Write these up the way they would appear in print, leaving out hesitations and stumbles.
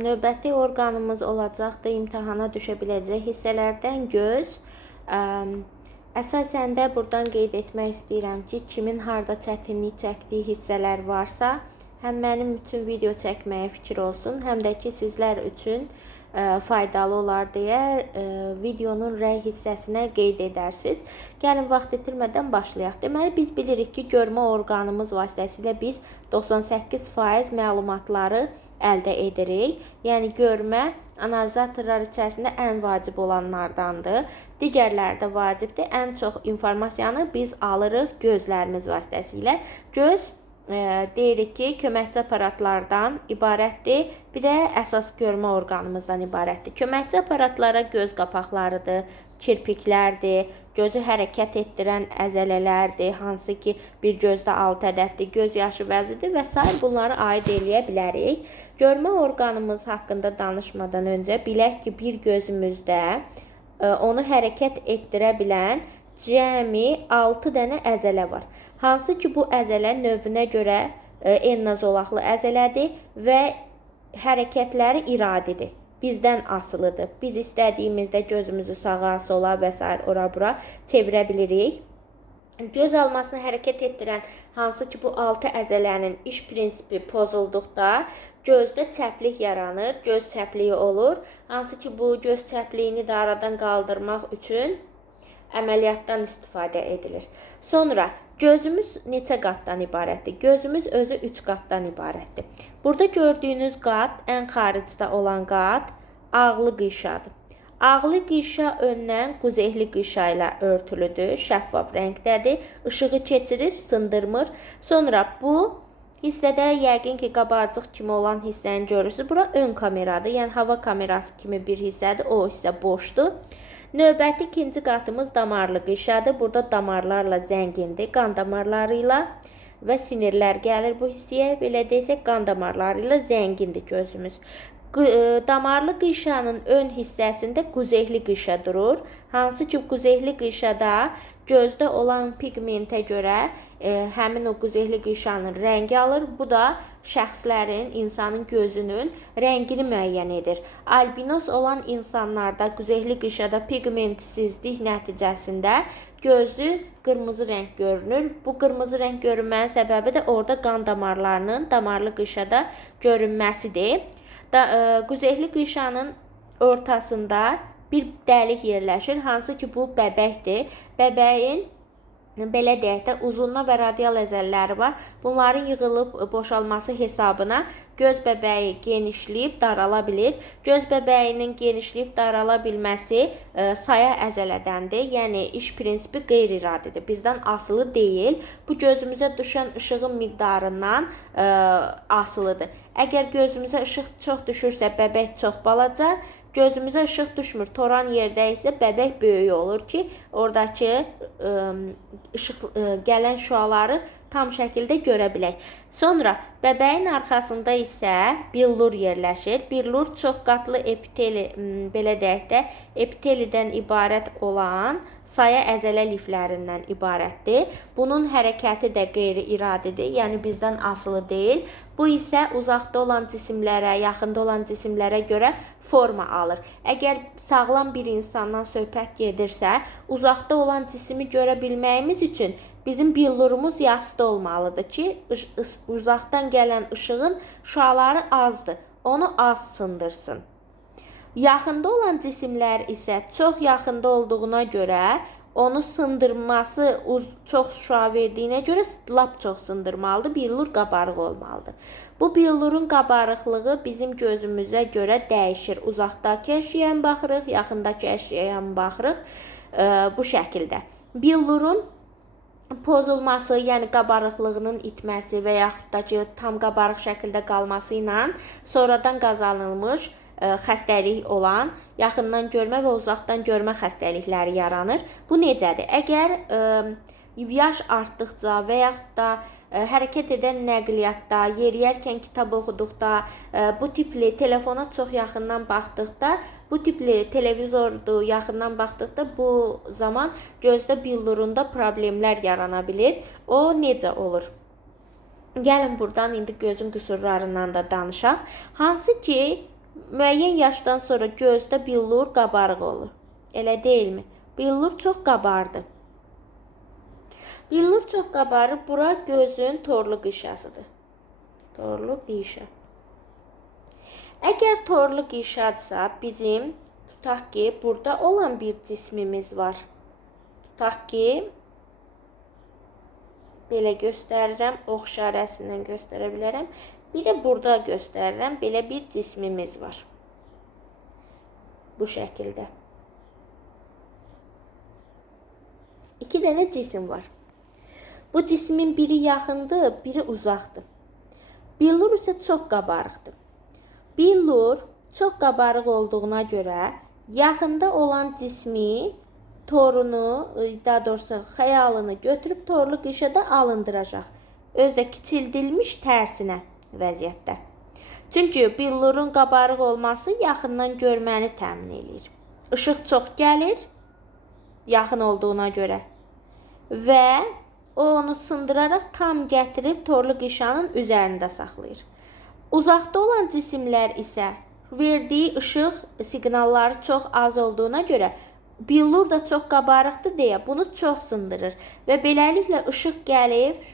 Növbəti orqanımız olacaqdır imtahana düşə biləcək hissələrdən göz. Əsasən də buradan qeyd etmək istəyirəm ki, kimin harda çətinlik çəkdiyi hissələr varsa, həm mənim üçün video çəkməyə fikir olsun, həm də ki sizlər üçün faydalı olar deyə videonun rəy hissəsinə qeyd edərsiniz. Gəlin vaxt itirmədən başlayaq. Deməli biz bilirik ki, görmə orqanımız vasitəsilə biz 98% məlumatları əldə edirik. Yəni görmə analizatorlar içərisində ən vacib olanlardandır. Digərləri də vacibdir. Ən çox informasiyanı biz alırıq gözlərimiz vasitəsilə. Göz deyirik ki, köməkçi aparatlardan ibarətdir. Bir də əsas görmə orqanımızdan ibarətdir. Köməkçi aparatlara göz qapaqlarıdır, kirpiklərdir, gözü hərəkət etdirən əzələlərdir, hansı ki bir gözdə 6 ədəddir, göz yaşı vəzidir və s. bunları aid eləyə bilərik. Görmə orqanımız haqqında danışmadan öncə bilək ki, bir gözümüzdə onu hərəkət etdirə bilən cəmi 6 dənə əzələ var. Hansı ki bu əzələ növünə görə ennazolaqlı əzələdir və hərəkətləri iradidir. Bizdən asılıdır. Biz istədiyimizdə gözümüzü sağa, sola və s. ora-bura çevirə bilirik. Göz almasını hərəkət etdirən hansı ki bu 6 əzələnin iş prinsipi pozulduqda gözdə çəplik yaranır, göz çəpliyi olur. Hansı ki bu göz çəpliyini də aradan qaldırmaq üçün əməliyyatdan istifadə edilir. Sonra gözümüz neçə qatdan ibarətdir? Gözümüz özü 3 qatdan ibarətdir. Burada gördüyünüz qat, ən xaricdə olan qat ağlı qişadır. Ağlı qişa öndən quzeyli qişa ilə örtülüdür, şəffaf rəngdədir, işığı keçirir, sındırmır. Sonra bu hissədə yəqin ki qabarcıq kimi olan hissəni görürsünüz. Bura ön kameradır, yəni hava kamerası kimi bir hissədir, o hissə boşdur. Növbəti ikinci qatımız damarlı qişadır. Burada damarlarla zəngindir, qan damarları ilə və sinirlər gəlir bu hissəyə. Belə desək, qan damarları ilə zəngindir gözümüz. Damarlı qişanın ön hissəsində quzeyli qişa durur. Hansı ki quzeyli qişada gözdə olan pigmentə görə həmin o quzeyli qişanın rəngi alır. Bu da şəxslərin, insanın gözünün rəngini müəyyən edir. Albinos olan insanlarda quzeyli qişada pigmentsizlik nəticəsində gözü qırmızı rəng görünür. Bu qırmızı rəng görünmənin səbəbi də orada qan damarlarının damarlı qişada görünməsidir. Quzeyli qişanın ortasında bir dəlik yerləşir, hansı ki bu bəbəkdir. Bəbəyin belə deyək də uzunluq və radial əzələləri var. Bunların yığılıb boşalması hesabına göz bəbəyi genişləyib darala bilir. Göz bəbəyinin genişləyib darala bilməsi saya əzələdəndir. Yəni iş prinsipi qeyri-iradidir. Bizdən asılı deyil. Bu gözümüzə düşən işığın miqdarından asılıdır. Əgər gözümüzə işıq çox düşürsə bəbək çox balaca, gözümüzə işıq düşmür, toran yerdə isə bəbək böyük olur ki, oradakı gələn şüaları tam şəkildə görə bilək. Sonra bəbəyin arxasında isə billur yerləşir. Billur çox qatlı epiteli, belə deyək də, epitelidən ibarət olan saya əzələ liflərindən ibarətdir. Bunun hərəkəti də qeyri-iradidir, yəni bizdən asılı deyil. Bu isə uzaqda olan cisimlərə, yaxında olan cisimlərə görə forma alır. Əgər sağlam bir insandan söhbət gedirsə, uzaqda olan cisimi görə bilməyimiz üçün bizim billurumuz yassı olmalıdır ki, uzaqdan gələn işığın şüaları azdır, onu az sındırsın. Yaxında olan cisimlər isə çox yaxında olduğuna görə onu sındırması çox şüa verdiyinə görə lap çox sındırmalıdır. Billur qabarıq olmalıdır. Bu billurun qabarıqlığı bizim gözümüzə görə dəyişir. Uzaqdakı əşyaya baxırıq, yaxındakı əşyaya baxırıq. Bu şəkildə. Billurun pozulması, yəni qabarıqlığının itməsi və yaxud da ki tam qabarıq şəkildə qalması ilə sonradan qazanılmış xəstəlik olan yaxından görmə və uzaqdan görmə xəstəlikləri yaranır. Bu necədir? Əgər yaş artdıqca və yaxud da hərəkət edən nəqliyyatda, yeriyərkən kitab oxuduqda, bu tipli telefona çox yaxından baxdıqda, bu tipli televizordu yaxından baxdıqda bu zaman gözdə billurunda problemlər yarana bilir. O necə olur? Gəlin buradan indi gözün qüsurlarından da danışaq. Hansı ki Müəyyən yaşdan sonra gözdə billur qabarıq olur. Elə deyilmi? Billur çox qabardı. Billur çox qabarır. Bura gözün torlu qişasıdır. Torlu qişa. Əgər torlu qişadsa, bizim tutaq ki, burada olan bir cismimiz var. Tutaq ki, belə göstərirəm, ox işarəsindən göstərə bilərəm. Bir də burada göstərirəm, belə bir cismimiz var. Bu şəkildə. 2 dənə cisim var. Bu cismin biri yaxındır, biri uzaqdır. Billur isə çox qabarıqdır. Billur çox qabarıq olduğuna görə yaxında olan cismi torunu, daha doğrusu xəyalını götürüb torlu qişada alındıracaq. Özdə kiçildilmiş tərsinə vəziyyətdə. Çünki billurun qabarıq olması yaxından görməni təmin edir. Işıq çox gəlir, yaxın olduğuna görə və o onu sındıraraq tam gətirib torlu qişanın üzərində saxlayır. Uzaqda olan cisimlər isə verdiyi işıq siqnalları çox az olduğuna görə billur da çox qabarıqdır deyə bunu çox sındırır və beləliklə işıq gəlib,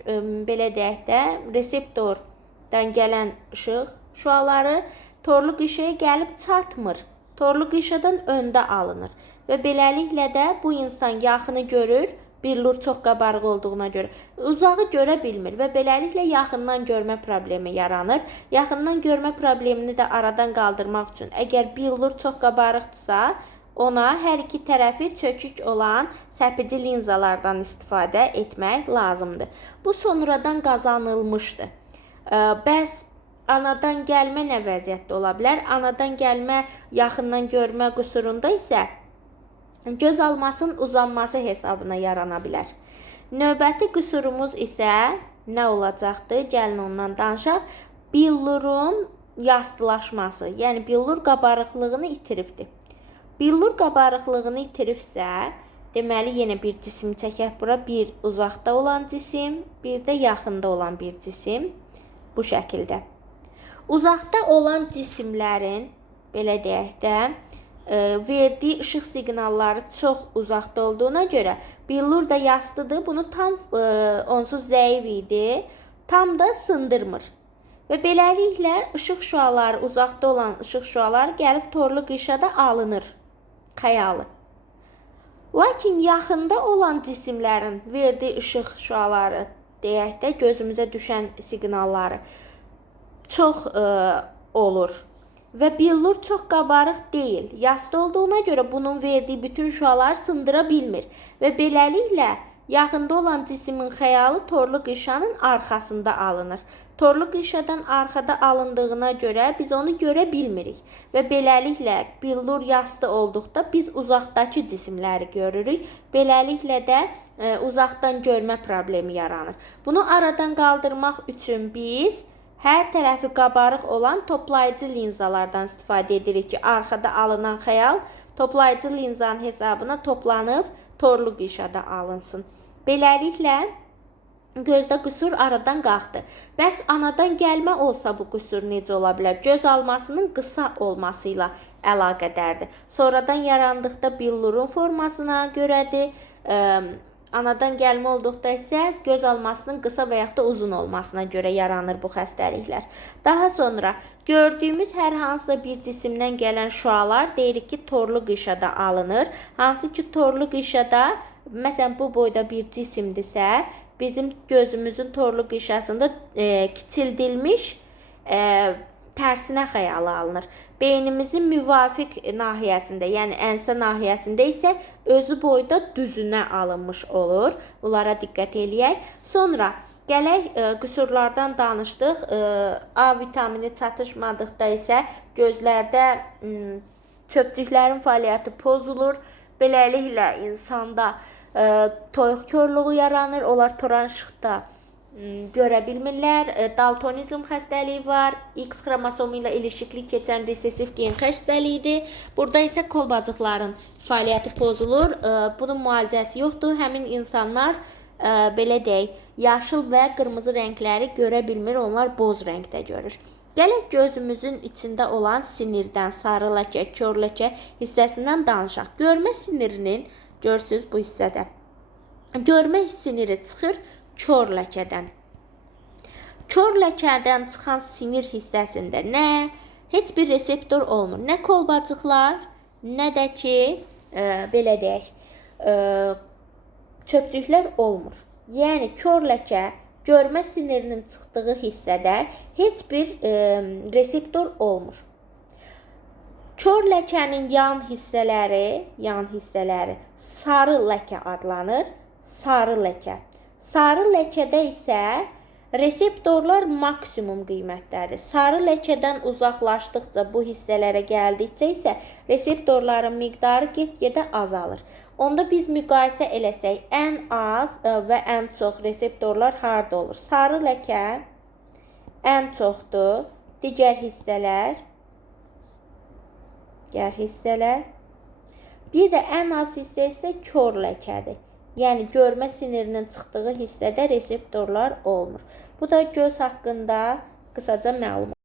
belə deyək də, reseptordan gələn işıq şüaları torlu qişaya gəlib çatmır. Torlu qişadan öndə alınır və beləliklə də bu insan yaxını görür, billur çox qabarıq olduğuna görə. Uzağı görə bilmir və beləliklə yaxından görmə problemi yaranır. Yaxından görmə problemini də aradan qaldırmaq üçün əgər billur çox qabarıqdırsa, ona hər iki tərəfi çökük olan səpici linzalardan istifadə etmək lazımdır. Bu sonradan qazanılmışdır. Bəs anadan gəlmə nə vəziyyətdə ola bilər? Anadan gəlmə yaxından görmə qüsurunda isə göz almasının uzanması hesabına yarana bilər. Növbəti qüsurumuz isə nə olacaqdır? Gəlin ondan danışaq. Billurun yastılaşması, yəni billur qabarıqlığını itiribdir. Billur qabarıqlığını itiribsə, deməli yenə bir cisim çəkək bura. Bir uzaqda olan cisim, bir də yaxında olan bir cisim. Bu şəkildə. Uzaqda olan cisimlərin, belə deyək də, verdiyi işıq siqnalları çox uzaqda olduğuna görə billur da yastıdır. Bunu tam onsuz zəif idi, tam da sındırmır. Və beləliklə işıq şüaları, uzaqda olan işıq şüaları gəlib torlu qişada alınır, xəyalı. Lakin yaxında olan cisimlərin verdiyi işıq şüaları, deyək də, gözümüzə düşən siqnalları çox olur. Və billur çox qabarıq deyil. Yastı olduğuna görə bunun verdiyi bütün şüaları sındıra bilmir. Və beləliklə yaxında olan cismin xəyalı torlu qişanın arxasında alınır. Torlu qişadan arxada alındığına görə biz onu görə bilmirik. Və beləliklə billur yastı olduqda biz uzaqdakı cisimləri görürük. Beləliklə də uzaqdan görmə problemi yaranır. Bunu aradan qaldırmaq üçün biz hər tərəfi qabarıq olan toplayıcı linzalardan istifadə edirik ki, arxada alınan xəyal toplayıcı linzanın hesabına toplanıb torlu qişada alınsın. Beləliklə gözdə qüsur aradan qalxdı. Bəs anadan gəlmə olsa bu qüsur necə ola bilər? Göz almasının qısa olmasıyla əlaqədardır. Sonradan yarandıqda billurun formasına görədir. Anadan gəlmə olduqda isə göz almasının qısa və yaxud da uzun olmasına görə yaranır bu xəstəliklər. Daha sonra gördüyümüz hər hansısa bir cisimdən gələn şüalar deyirik ki, torlu qişada alınır. Hansı ki, torlu qişada, məsələn bu boyda bir cisimdirsə, bizim gözümüzün torlu qişasında kiçildilmiş tərsinə xəyalı alınır. Beynimizin müvafiq nahiyəsində, yəni ensə nahiyəsində isə özü boyda düzünə alınmış olur. Bunlara diqqət eləyək. Sonra gələk qüsurlardan danışdıq. A vitamini çatışmadıqda isə gözlərdə çöpcüklərin fəaliyyəti pozulur. Beləliklə insanda toyuq körlüğü yaranır. Onlar toran işıqda görə bilmirlər. Daltonizm xəstəliyi var. X xromosomu ilə ilişiklik keçən resessiv gen xəstəliyidir. Burada isə kolbacıqların fəaliyyəti pozulur. Bunun müalicəsi yoxdur. Həmin insanlar belə deyək, yaşıl və qırmızı rəngləri görə bilmir. Onlar boz rəngdə görür. Gələk gözümüzün içində olan sinirdən, sarı ləkə, kör ləkə hissəsindən danışaq. Görmə sinirinin, görürsünüz bu hissədə, görmə siniri çıxır kör ləkədən. Kör ləkədən çıxan sinir hissəsində nə? Heç bir reseptor olmur. Nə kolbacıqlar, nə də ki, belə deyək, çöpcüklər olmur. Yəni, kör ləkə görmə sinirinin çıxdığı hissədə heç bir reseptor olmur. Kör ləkənin yan hissələri sarı ləkə adlanır. Sarı ləkə. Sarı ləkədə isə reseptorlar maksimum qiymətdədir. Sarı ləkədən uzaqlaşdıqca, bu hissələrə gəldikcə isə reseptorların miqdarı get-gedə azalır. Onda biz müqayisə eləsək, ən az və ən çox reseptorlar harda olur? Sarı ləkə ən çoxdur. Digər hissələr, bir də ən az hissə isə kör ləkədir. Yəni, görmə sinirinin çıxdığı hissədə reseptorlar olmur. Bu da göz haqqında qısaca məlumat.